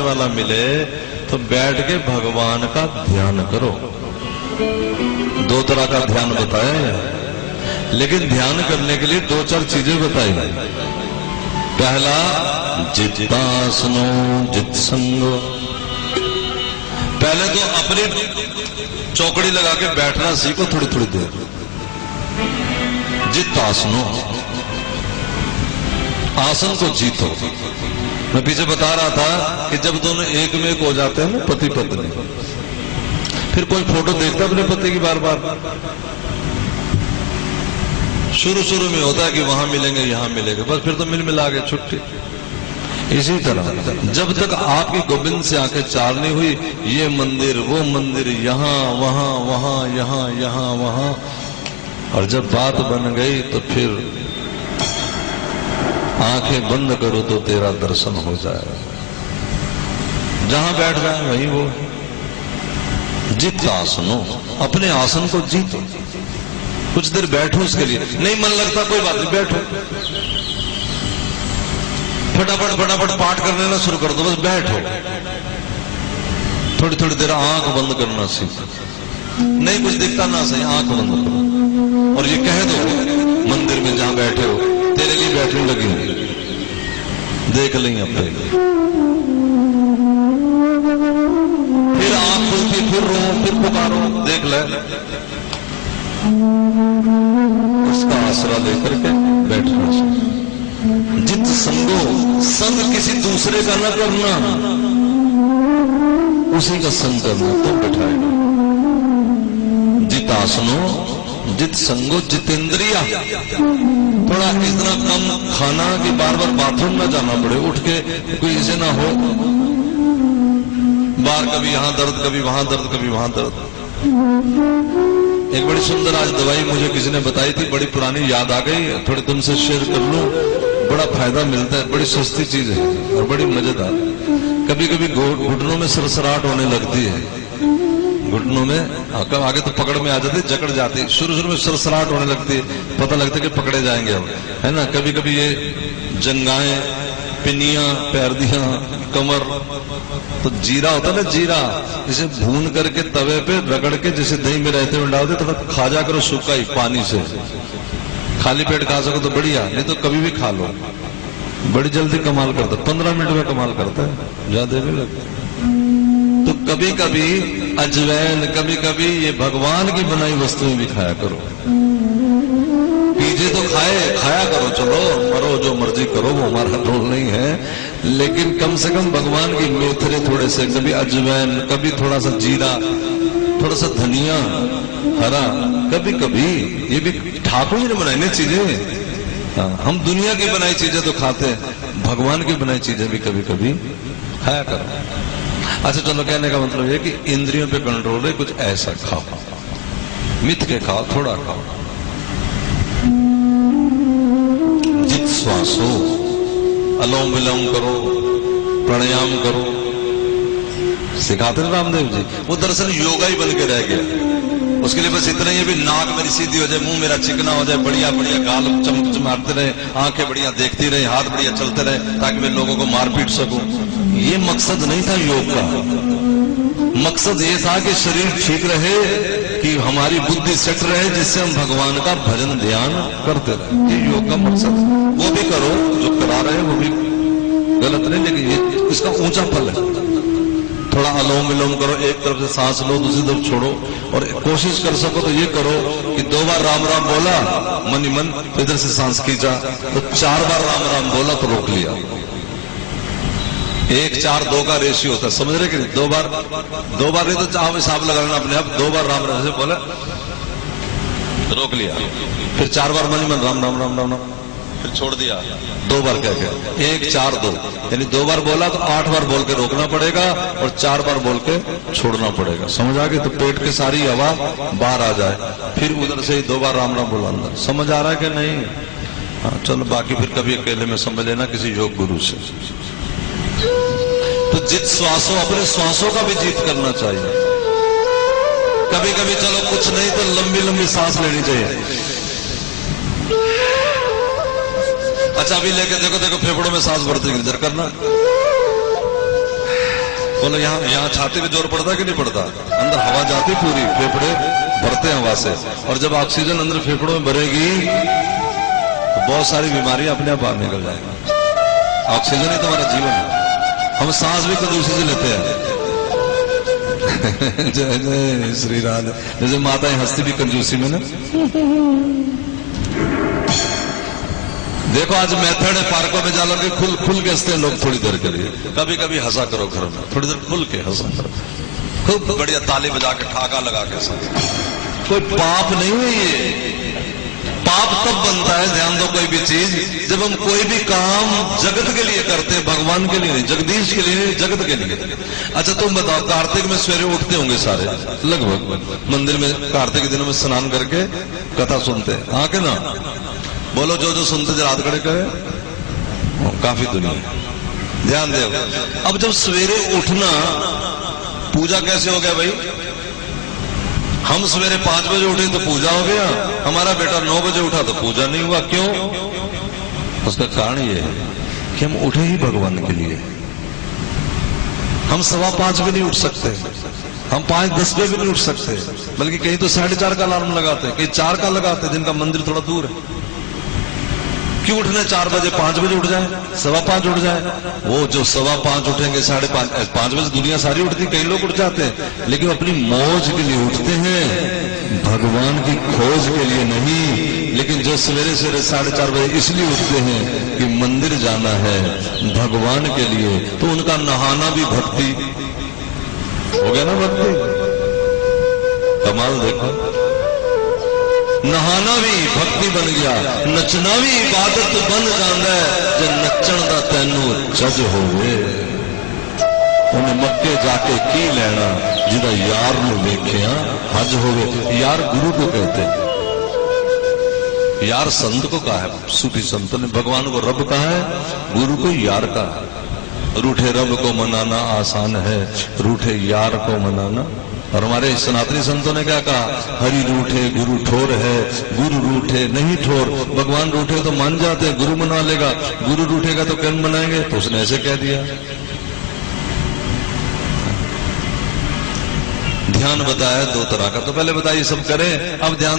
वाला मिले तो बैठ के भगवान का ध्यान करो। दो तरह का ध्यान बताया, लेकिन ध्यान करने के लिए दो चार चीजें बताई। पहला जितासनो जित संगो, पहले तो अपनी चौकड़ी लगा के बैठना सीखो थोड़ी थोड़ी देर। जितासनो, आसन को जीतो। मैं पीछे बता रहा था कि जब दोनों एक में एक हो जाते हैं ना, पति पत्नी, फिर कोई फोटो देखता अपने पति की बार बार। शुरू शुरू में होता है कि वहां मिलेंगे यहां मिलेंगे, बस फिर तो मिल मिला के छुट्टी। इसी तरह जब तक आपकी गोविंद से आंखें चार नहीं हुई, ये मंदिर वो मंदिर, यहां वहां वहां यहां यहां वहां, और जब बात बन गई तो फिर आंखें बंद करो तो तेरा दर्शन हो जाएगा। जहां बैठ जाए वहीं वो। जित आसनो, अपने आसन को जीतो। कुछ देर बैठो उसके लिए। नहीं मन लगता कोई बात नहीं, बैठो। फटाफट फटाफट पाठ करने ना शुरू कर दो, बस बैठो। थोड़ी थोड़ी देर आंख बंद करना सीखो। नहीं कुछ दिखता ना सही, आंख बंद करो और ये कह दो मंदिर में जहां बैठे हो, तेरे लिए बैठने लगी, देख लेंगे अपने। फिर आंख खुलती, फिर रो, फिर पुकारो, देख ले। उसका आसरा लेकर के बैठना चाहिए। जित संगो, संग किसी दूसरे का न करना, उसी का संग करना तो बैठाएगा। जित आसनो जित संगो जितेंद्रिया, थोड़ा इतना कम खाना कि बार बार बाथरूम ना जाना पड़े, उठ के कोई ऐसे ना हो बार कभी यहां दर्द कभी वहां दर्द कभी वहां दर्द। एक बड़ी सुंदर आज दवाई मुझे किसी ने बताई थी, बड़ी पुरानी याद आ गई, थोड़ी तुमसे शेयर कर लूं। बड़ा फायदा मिलता है, बड़ी सस्ती चीज है और बड़ी मजेदार। कभी कभी घुटनों में सरसराहट होने लगती है, घुटनों में आगे तो पकड़ में आ जाती, जकड़ जाती, शुरू शुरू में सरसराहट होने लगती है, पता लगता है कि पकड़े जाएंगे अब, है ना। कभी कभी ये जंगाएं, पिनियां, पैरदियां, कमर, तो जीरा होता है ना, जीरा इसे भून करके तवे पे रगड़ के जैसे दही में रहते हुए डाल दे, थोड़ा खा जा करो सूखा ही पानी से। खाली पेट खा सको तो बढ़िया, नहीं तो कभी भी खा लो, बड़ी जल्दी कमाल करता है, 15 मिनट में कमाल करता है, ज्यादा भी लगता है। तो कभी कभी अजवैन, कभी कभी ये भगवान की बनाई वस्तुएं भी खाया करो। पीजे तो खाया करो, चलो मरो जो मर्जी करो, वो हमारा रोल नहीं है, लेकिन कम से कम भगवान की मेथरे थोड़े से, कभी अजवैन, कभी थोड़ा सा जीरा, थोड़ा सा धनिया हरा, कभी कभी ये भी ठाकुर जी ने बनाई चीजें। हम दुनिया की बनाई चीजें तो खाते हैं, भगवान की बनाई चीजें भी कभी कभी खाया करो। अच्छा चलो, कहने का मतलब ये कि इंद्रियों पे कंट्रोल है, कुछ ऐसा खाओ, मिथ के खाओ, थोड़ा खाओ। जित श्वासो, अलोम विलोम करो, प्राणायाम करो, सिखाते हैं रामदेव जी। वो दरअसल योगा ही बन के रह गया। उसके लिए बस इतना ही भी नाक मेरी सीधी हो जाए, मुंह मेरा चिकना हो जाए, बढ़िया बढ़िया गाल चमचमाते रहे, आंखें बढ़िया देखती रहे, हाथ बढ़िया चलते रहे, ताकि मैं लोगों को मार पीट सकूं। ये मकसद नहीं था योग का। मकसद ये था कि शरीर ठीक रहे, कि हमारी बुद्धि सेट रहे, जिससे हम भगवान का भजन ध्यान करते रहे। ये योग का मकसद। वो भी करो जो करा रहे हैं, वो भी गलत नहीं, लेकिन ये इसका ऊंचा फल है। थोड़ा अलोम विलोम करो, एक तरफ से सांस लो, दूसरी तरफ छोड़ो, और कोशिश कर सको तो ये करो कि 2 बार राम राम बोला मन ही मन, इधर से सांस खींचा, तो 4 बार राम राम बोला तो रोक लिया। 1 4 2 का रेशियो होता है, समझ रहे कि 2 बार नहीं तो आप हिसाब लगा लेना अपने आप। 2 बार राम राम से बोला, रोक लिया, फिर 4 बार मन ही मन राम राम राम राम, फिर छोड़ दिया। 2 बार कह के 1 4 2, यानी 2 बार बोला तो 8 बार बोल के रोकना पड़ेगा और 4 बार बोल के छोड़ना पड़ेगा। समझ आ गई? तो पेट की सारी हवा बाहर आ जाए, फिर उधर से ही 2 बार राम राम बोला अंदर। समझ आ रहा है कि नहीं? हाँ चलो, बाकी फिर कभी अकेले में समझ लेना किसी योग गुरु से। तो जित श्वासों, अपने श्वासों का भी जीत करना चाहिए। कभी कभी चलो कुछ नहीं तो लंबी लंबी सांस लेनी चाहिए। अच्छा अभी लेके देखो, फेफड़ों में सांस भरते इधर करना, बोलो यहाँ छाती पे जोर पड़ता कि नहीं पड़ता? अंदर हवा जाती पूरी, फेफड़े भरते हैं हवा से, और जब ऑक्सीजन अंदर फेफड़ों में भरेगी तो बहुत सारी बीमारियां अपने आप बाहर निकल जाएंगी। ऑक्सीजन ही तुम्हारा जीवन है। हम सांस भी कंजूसी से लेते हैं। जय जय श्री राधे। जैसे माताएं हंसती भी कंजूसी में ना। देखो आज मेथड है, पार्कों में जाकर खुल खुल के हंसते हैं लोग थोड़ी देर के लिए। कभी कभी हंसा करो घर में, थोड़ी देर खुल के हंसा करो, खूब बढ़िया ताली बजा के ठाका लगा के हंसा। कोई पाप नहीं है ये। पाप तब बनता है, ध्यान दो, कोई भी चीज जब हम कोई भी काम जगत के लिए करते हैं, भगवान के लिए नहीं, जगदीश के लिए नहीं, जगत के लिए। अच्छा तुम बताओ, कार्तिक में सवेरे उठते होंगे सारे लगभग, मंदिर में कार्तिक के दिनों में स्नान करके कथा सुनते हैं, हाँ के ना? बोलो जो जो सुनते जरा हाथ खड़े करे। काफी दुनिया, ध्यान दे। अब जब सवेरे उठना, पूजा कैसे हो गया भाई? हम सवेरे 5 बजे उठे तो पूजा हो गया, हमारा बेटा 9 बजे उठा तो पूजा नहीं हुआ। क्यों? उसका कारण ये है कि हम उठे ही भगवान के लिए। हम 5:15 भी नहीं उठ सकते, हम 5:10 पे भी नहीं उठ सकते, बल्कि कहीं तो 4:30 का अलार्म लगाते हैं, कहीं 4 का लगाते हैं, जिनका मंदिर थोड़ा दूर है। क्यों उठने 4 बजे? 5 बजे उठ जाए, 5:15 उठ जाए। वो जो 5:15 उठेंगे, 5:30 बजे दुनिया सारी उठती, कई लोग उठ जाते हैं, लेकिन अपनी मौज के लिए उठते हैं, भगवान की खोज के लिए नहीं। लेकिन जो सवेरे सवेरे 4:30 बजे इसलिए उठते हैं कि मंदिर जाना है भगवान के लिए, तो उनका नहाना भी भक्ति हो गया ना। भक्ति कमाल देखो, नहाना भी भक्ति बन गया, नचना भी इबादत बन जाता है। जो नचण दा तैनू जज होवे, उन्हें मक्के जाके की लेना, जिदा यार नू वेखिया हज होवे। यार गुरु को कहते हैं, यार संत को कहा है, सूफी संत ने। भगवान को रब कहा है, गुरु को यार कहा है। रूठे रब को मनाना आसान है, रूठे यार को मनाना। और हमारे सनातनी संतों ने क्या कहा? हरि रूठे गुरु ठोर है, गुरु रूठे नहीं ठोर। भगवान रूठे तो मान जाते हैं, गुरु मना लेगा, गुरु रूठेगा तो कैन मनाएंगे? तो उसने ऐसे कह दिया। ध्यान बताया 2 तरह का, तो पहले बताइए सब करें, अब ध्यान